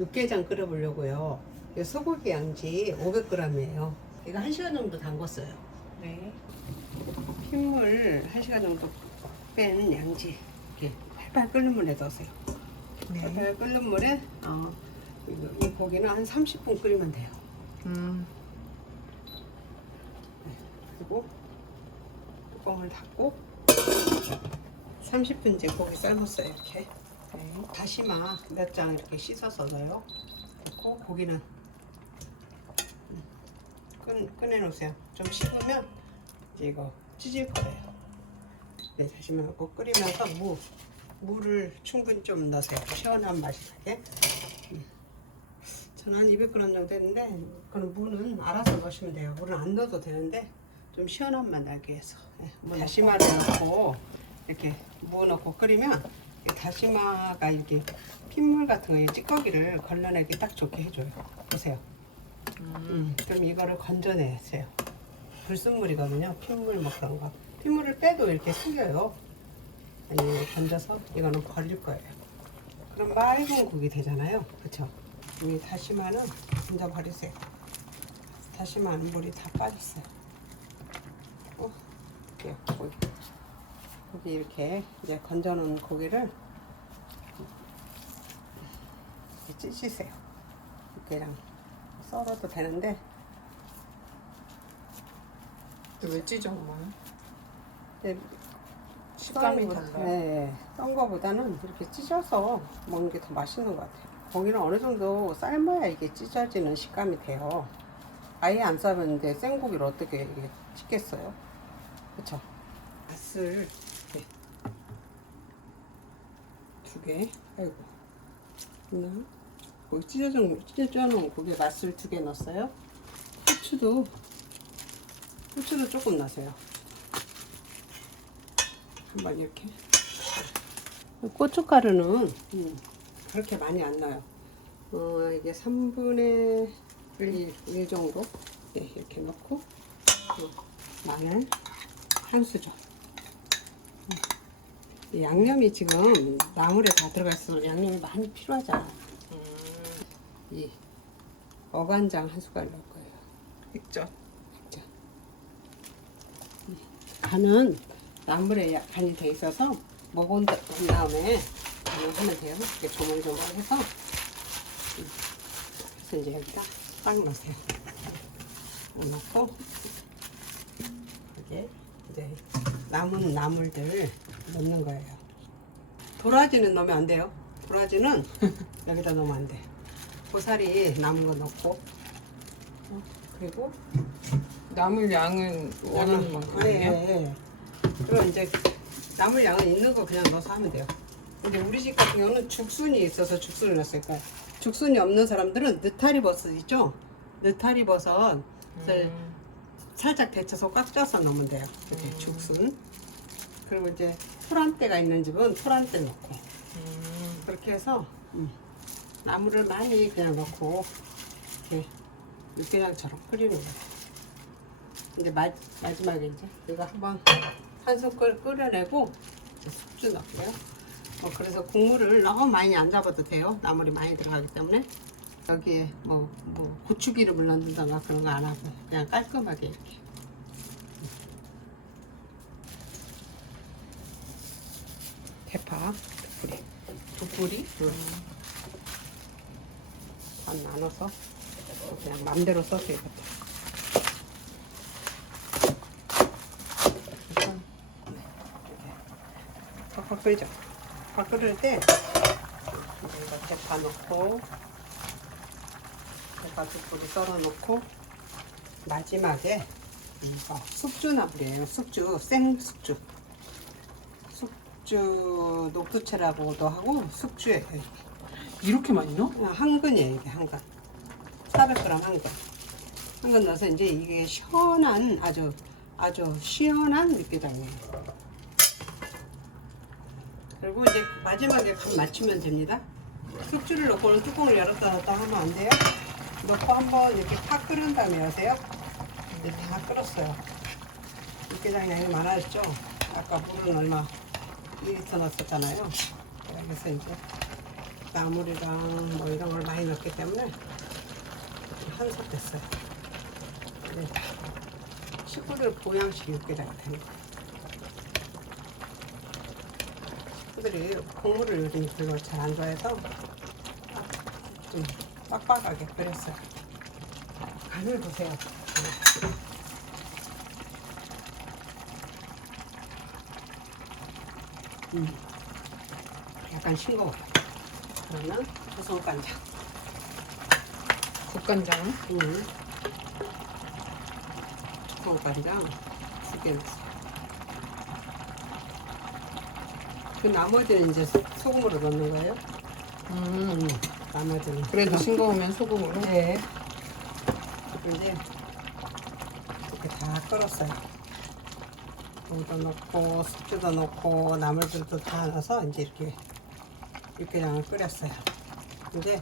육개장 끓여보려고요. 이 소고기 양지 500g이에요. 이거 1시간 정도 담궜어요. 네. 핏물 1시간 정도 뺀 양지 이렇게 팔팔 끓는 물에 넣으세요. 네. 팔팔 끓는 물에 어, 이, 이 고기는 한 30분 끓이면 돼요. 음. 그리고 뚜껑을 닫고 30분 이제 고기 삶았어요 이렇게 네. 다시마. 몇 장 이렇게 씻어서 넣어요 넣고 고기는 음, 끈, 꺼내놓으세요. 좀 식으면 이제 이거 찢을 거예요. 네 다시마. 넣고 끓이면서 무 물을 충분히 좀 넣으세요. 시원한 맛이 나게. 음. 저는 한 200g 정도 했는데 그건 무는 알아서 넣으시면 돼요. 물은 안 넣어도 되는데 좀 시원한 맛 나기 위해서. 네, 뭐 다시마를 넣고 이렇게 무 넣고 끓이면 이 다시마가 이렇게 핏물 같은 거 찌꺼기를 걸러내기 딱 좋게 해줘요. 보세요. 음, 그럼 이거를 건져내세요. 불순물이거든요. 핏물 뭐 그런 거. 핏물을 빼도 이렇게 생겨요. 아니 건져서 이거는 버릴 거예요. 그럼 맑은 국이 되잖아요. 그쵸? 이 다시마는 건져 버리세요. 다시마는 물이 다 빠졌어요. 어, 이렇게 고기. 고기 이렇게 이제 건져놓은 고기를 이렇게 찢으세요 이렇게랑 썰어도 되는데 왜 찢어 엄마는? 이제 식감이 썬- 달라요? 네, 썬 거보다는 이렇게 찢어서 먹는 게 더 맛있는 것 같아요. 고기는 어느 정도 삶아야 이게 찢어지는 식감이 돼요. 아예 안 삶았는데 생고기를 어떻게 이게 찢겠어요? 그쵸? 맛을 이렇게 두 개, 아이고, 있나? 고기 찢어져, 찢어져 놓은 고기에 맛을 두개 넣었어요. 후추도, 후추도 조금 넣으세요. 한번 이렇게 고춧가루는 음, 그렇게 많이 안 넣어요 어, 이게 3분의 1, 1 정도 네, 이렇게 넣고 어, 마늘 한 수저 양념이 지금 나물에 다 있어서 양념이 많이 필요하잖아 이 어간장 한 숟갈 넣을 거예요. 자, 이 간은 나물에 야- 간이 돼 있어서 먹은 다- 다음에 간을 하면 돼요. 이렇게 조물조물해서 음, 그래서 이제 여기다 딱 넣으세요. 넣고 이게 이제 남은 나물들 넣는 거예요. 도라지는 넣으면 안 돼요. 도라지는 여기다 넣으면 안 돼. 고사리 남은 거 넣고 어, 그리고 남을 양은 원하는 만큼이요? 예, 예, 예. 그럼 이제 남을 양은 있는 거 그냥 넣어서 하면 돼요. 근데 우리 집 같은 경우는 죽순이 있어서 죽순을 넣었을 거예요. 죽순이 없는 사람들은 느타리 버섯 있죠? 느타리 버섯을 음. 살짝 데쳐서 꽉 쪄서 넣으면 돼요. 이렇게 음. 죽순. 그리고 이제 토란대가 있는 집은 토란대 넣고 음. 그렇게 해서 음, 나물을 많이 그냥 넣고 이렇게 육개장처럼 끓이는 거예요. 이제 마, 마지막에 이제 이거 한번 한 숟갈 끓여내고 숙주 넣고요. 뭐 그래서 국물을 너무 많이 안 잡아도 돼요. 나물이 많이 들어가기 때문에 여기에 뭐, 뭐 고추기름을 넣는다거나 그런 거 안 하고 그냥 깔끔하게 이렇게 대파 두 뿌리. 두 뿌리? 반 나눠서 그냥 맘대로 써도 그래서 팍팍 끓이죠? 팍 끓일 때 이거 대파 넣고 대파 두 뿌리 썰어 놓고 마지막에 이거 숙주 나물이에요. 숙주 생 숙주 숙주 녹두채라고도 하고 숙주예요 이게. 이렇게 많이 넣어? 그냥 한 근이에요, 이게 한 근. 400g 한 근. 한근 넣어서 이제 이게 시원한, 아주, 아주 시원한 육개장이에요. 그리고 이제 마지막에 간 맞추면 됩니다. 숙주를 넣고는 뚜껑을 열었다 닫았다 하면 안 돼요. 넣고 한번 이렇게 팍 끓은 다음에 여세요. 이제 다 끓었어요. 육개장 양이 많아졌죠? 아까 물은 얼마 2리터 넣었었잖아요. 그래서 이제 나물이랑 뭐 이런 걸 많이 넣기 때문에 한솥 됐어요. 네. 식구들 보양식 육개장 거예요. 식구들이 국물을 요즘 별로 잘 안 좋아해서 좀 빡빡하게 끓였어요. 간을 보세요. 음. 약간 싱거워. 그러면 구성간장. 국간장은? 음. 구성간장 두개 넣었어요. 그 나머지는 이제 소- 소금으로 넣는 거예요. 음. 음. 나머지는. 그래도 싱거우면 소금으로? 네. 이제 이렇게 다 끓었어요. 물도 넣고 숙주도 넣고 나물들도 다 넣어서 이제 이렇게 육개장을 끓였어요. 이제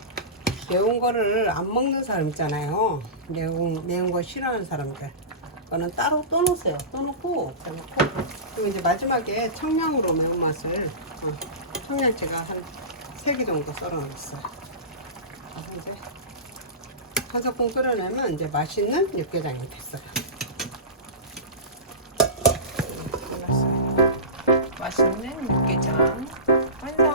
매운 거를 안 먹는 사람 있잖아요. 매운 매운 거 싫어하는 사람들. 그거는 따로 또 넣으세요. 또 넣고 또 넣고 그리고 이제 마지막에 청량으로 매운맛을 어, 청양채가 한세개 정도 썰어 넣었어요. 그래서 이제 한 스푼 끓여내면 이제 맛있는 육개장이 됐어요. 맛있는 육개장 완성!